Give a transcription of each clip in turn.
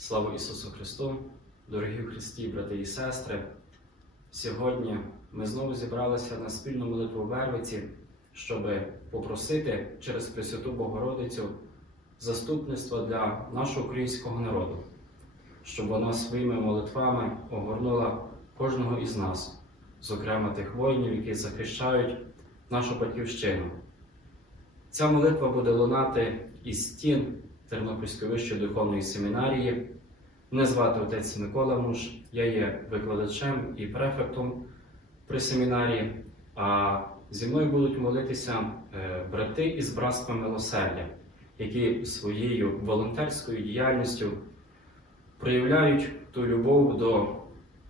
Слава Ісусу Христу, дорогі Христі, брати і сестри. Сьогодні ми знову зібралися на спільну молитву Вервиці, щоб попросити через Пресвяту Богородицю заступництва для нашого українського народу, щоб вона своїми молитвами огорнула кожного із нас, зокрема тих воїнів, які захищають нашу батьківщину. Ця молитва буде лунати із стін Тернопільської вищої духовної семінарії. Мене звати отець Микола Муш, я є викладачем і префектом при семінарії. А зі мною будуть молитися е, брати із братства милосердя, які своєю волонтерською діяльністю проявляють ту любов до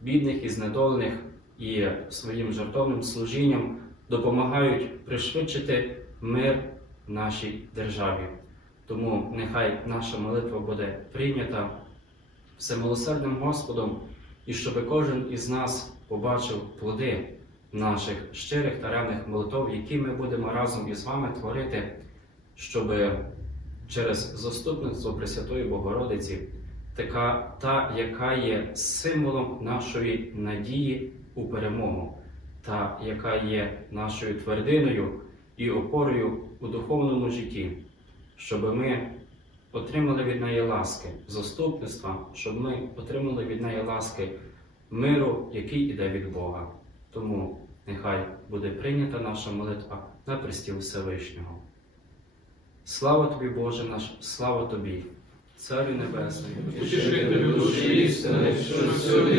бідних і знедолених і своїм жертовним служінням допомагають пришвидшити мир нашій державі. Тому нехай наша молитва буде прийнята всемилосердним Господом, і щоб кожен із нас побачив плоди наших щирих та ревних молитв, які ми будемо разом із вами творити, щоб через заступництво Пресвятої Богородиці, така та, яка є символом нашої надії у перемогу, та яка є нашою твердиною і опорою у духовному житті, щоб ми отримали від неї ласки, заступництва, щоб ми отримали від неї ласки миру, який іде від Бога. Тому нехай буде прийнята наша молитва на престіл Всевишнього. Слава тобі, Боже наш, слава тобі, Царю Небесний, Утішителю душі істини, що всюди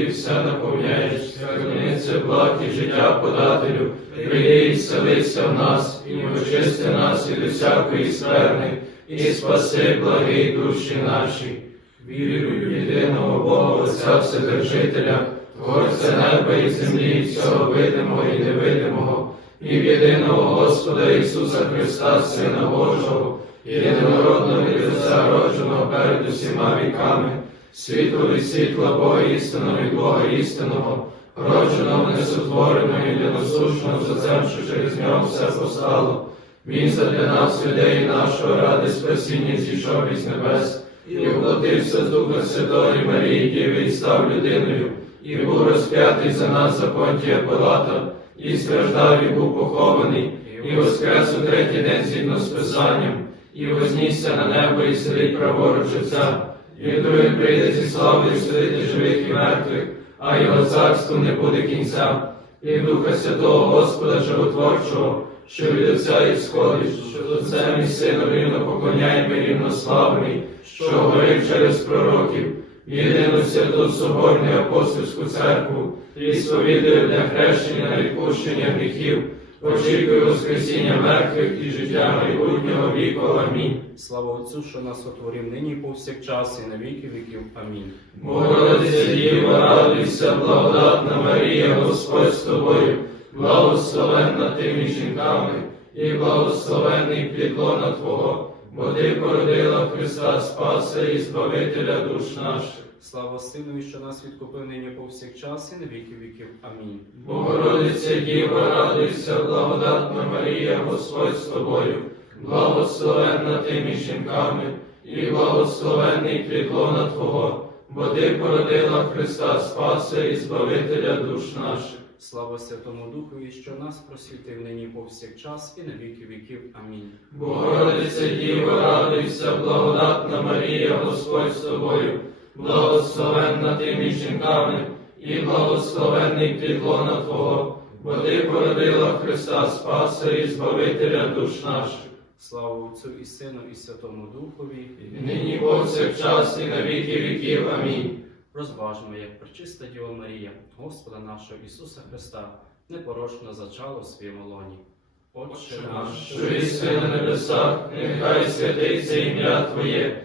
і вся наповняєш, скарбниця благ і життя подателю, прийди і селися в нас, і очисти нас від усякої скверни, і спаси благі душі наші. Вірую єдиного Бога, Отця Вседержителя, Творця неба і землі, всього видимого і невидимого, і в єдиного Господа Ісуса Христа, Сина Божого, єдинородного від Отця родженого перед усіма віками, світло від світла Бога істинного від Бога істинного, родженого несотвореного і ненасушного за цим, що через нього все постало. Він задля нас, людей нашого, ради спасіння зійшов із небес, і оплатився з Духа Святої Марії, Діви, і став людиною, і був розп'ятий за нас за Понтія Пилата, і страждав, і був похований, і воскрес у третій день згідно з Писанням, і вознісся на небо, і сидить праворуч Отця, і другий прийде зі славою судити живих і мертвих, а його царству не буде кінця, і Духа Святого Господа Животворчого, що від Отця і сходить, що Отцем і Сином рівно поклоняємо і рівнославний, що говорив через пророків, єдину святу Соборну апостольську церкву, і сповідує для хрещення на відпущення гріхів, очікує Воскресіння мертвих і життя майбутнього віку. Амінь. Слава Отцю, що нас отворив нині і повсякчас, і на віки віків. Амінь. Богородиця Діва, радуйся, благодатна Марія, Господь з тобою, благословенна ти між жінками, і благословенний плідлона Твого, бо ти породила Христа Спаса і Збавителя душ наших. Слава Синові, що нас відкупив нині повсякчас, і на віки віків. Амінь. Богородиця Діва, радуйся, благодатна Марія, Господь з тобою, благословенна ти між жінками, і благословенний плідлона Твого, бо ти породила Христа Спаса і Збавителя душ наших. Слава Святому Духові, що нас просвітив нині повсякчас, і на віки віків. Амінь. Богородиця Діва, радуйся, благодатна Марія, Господь з тобою, благословенна ти між жінками, і благословенний плідлона Твого, бо ти породила Христа Спаса і Збавителя душ наших. Слава Отцю і Сину, і Святому Духові. І нині повсякчас і на віки віків. Амінь. Розважимо, як пречиста Діва Марія, Господа нашого Ісуса Христа, непорочно зачало в своєму лоні. Отче наш, що єси на небесах, нехай святиться ім'я Твоє,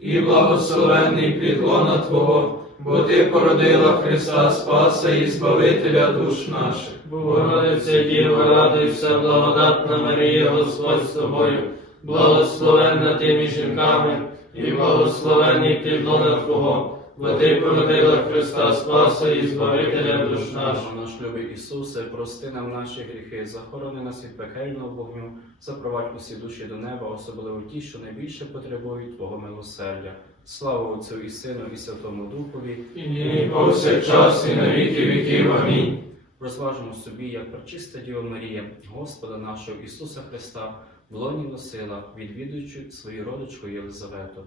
і благословенний плід лона Твого, бо Ти породила Христа Спаса і Збавителя душ наших. Богородице Діво, радуйся, благодатна Марія, Господь з тобою, благословенна ти жінками, і благословенний плід Твого, бо Ти породила Христа Спаса і Збавителя душ наших. Наш любий Ісусе, прости нам наші гріхи, захорони нас від пекельного вогню, запровадь усі душі до неба, особливо ті, що найбільше потребують Твого милосердя. Слава Отцю і Сину, і Святому Духові. І нині повсякчас і на віки віків. Амінь. Розважимо собі, як пречиста Діва Марія, Господа нашого Ісуса Христа, в лоні носила, відвідуючи свою родичку Єлизавету.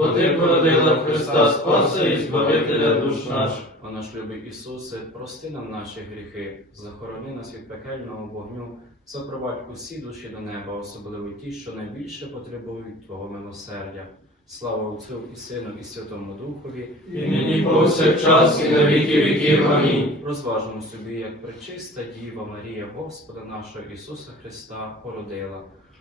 бо ти породила Христа Спаса і Збавителя душ наших. О наш любий Ісусе, прости нам наші гріхи, захорони нас від пекельного вогню, запровадь усі душі до неба, особливо ті, що найбільше потребують Твого милосердя. Слава Отцю і Сину, і Святому Духові. І нині повсякчас, і на віки віків. Амінь. Розважимо собі, як пречиста Діва Марія, Господа нашого Ісуса Христа, породила.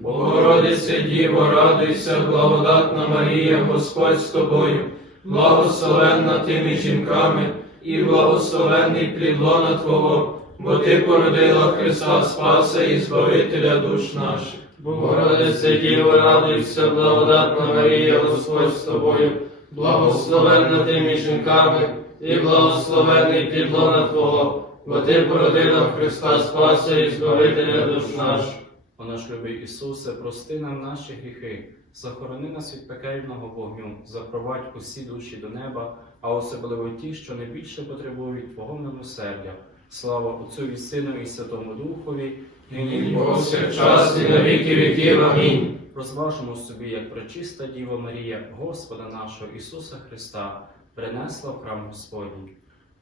Богородице Діво, радуйся, благодатна Марія, Господь з тобою, благословенна ти між жінками, і благословенний плід лона Твого, бо ти породила Христа Спаса і Збавителя душ наших. Богородице Діво, радуйся, благодатна Марія, Господь з тобою, благословенна ти між жінками, і благословенний плід лона Твого, бо ти породила Христа Спаса і Збавителя душ наших. О наш любий Ісусе, прости нам наші гріхи, захорони нас від пекельного вогню, запровадь усі душі до неба, а особливо ті, що найбільше потребують Твого милосердя. Слава Отцю і Сину і Святому Духові, Нині і повсякчас і на віки віків. Амінь. розважимо собі, як пречиста Діва Марія, Господа нашого Ісуса Христа, принесла в храм Господній.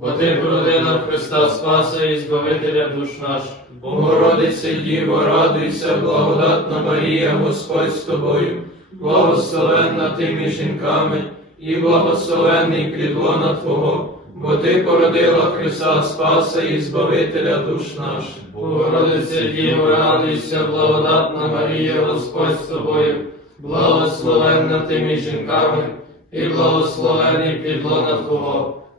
бо Ти породила Христа Спаса і Збавителя душ наших. Богородице Діво, радуйся, благодатна Марія, Господь з тобою, благословенна ти між жінками, і благословенний плідлона Твого, бо Ти породила Христа Спаса і Збавителя душ наших. Богородице Діво, радуйся, благодатна Марія, Господь з тобою, благословенна ти між жінками, і благословений плід лона Твого,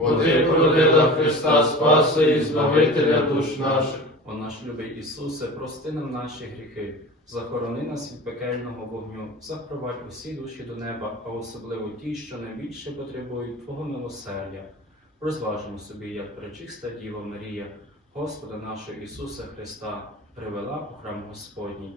бо Ти породила Христа Спаса і Збавителя душ наших. О наш любий Ісусе, прости нам наші гріхи, захорони нас від пекельного вогню, запровадь усі душі до неба, а особливо ті, що найбільше потребують Твого милосердя. Розважимо собі, як пречиста Діва Марія, Господа нашого Ісуса Христа, привела у храм Господній.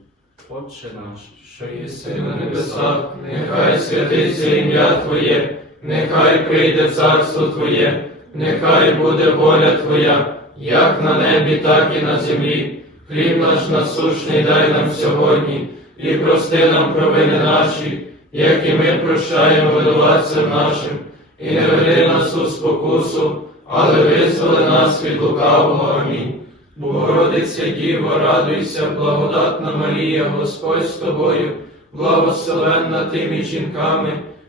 Отче наш, що єси на небесах, нехай святиться ім'я Твоє, нехай прийде царство Твоє, нехай буде воля Твоя, як на небі, так і на землі. Хліб наш насущний дай нам сьогодні, і прости нам провини наші, як і ми прощаємо винуватцям нашим, і не веди нас у спокусу, але визволи нас від лукавого. Амінь. Богородиця Діво, радуйся, благодатна Марія, Господь з тобою, благословенна ти між жінками,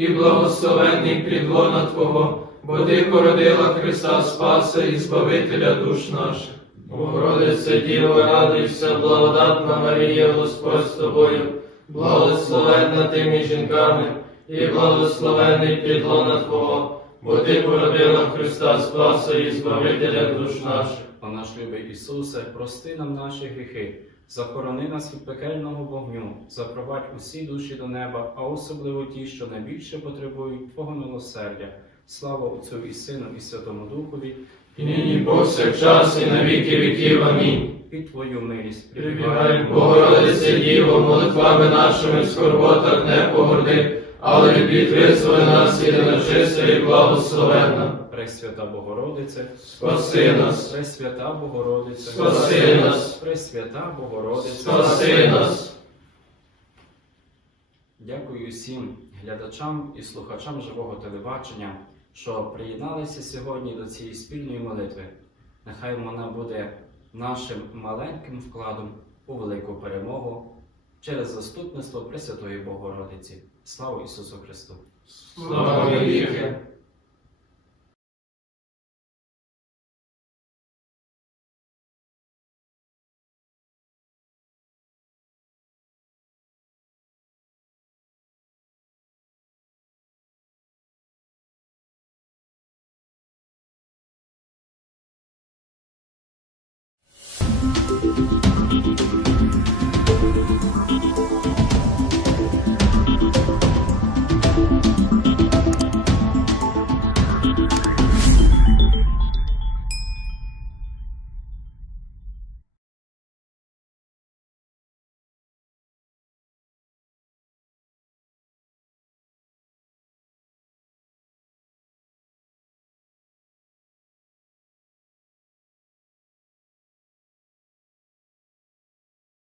і благословенний плід лона Твого, бо Ти породила Христа Спаса і Збавителя душ наших. Богородице Діво, радуйся, благодатна Марія, Господь з тобою, благословенна ти між жінками, і благословений підлона Твого, бо Ти породила Христа Спаса і Збавителя душ наших. О наш любий Ісусе, прости нам наші гріхи, захорони нас від пекельного вогню, запровадь усі душі до неба, а особливо ті, що найбільше потребують Твого милосердя. Слава Отцю і Сину, і Святому Духові, І нині повсякчас, і на віки віків. Амінь. і Твою милість Прибігай, Богородице Діво, молитвами нашими в скорботах не погорди, але від визволи нас і нечиста і благословенна. Пресвята Богородице, Спаси нас, Пресвята Богородице, Спаси нас. Пресвята Богородице, спаси нас. Дякую всім глядачам і слухачам живого телебачення, що приєдналися сьогодні до цієї спільної молитви. Нехай вона буде нашим маленьким вкладом у велику перемогу через заступництво Пресвятої Богородиці. Слава Ісусу Христу! Слава віки.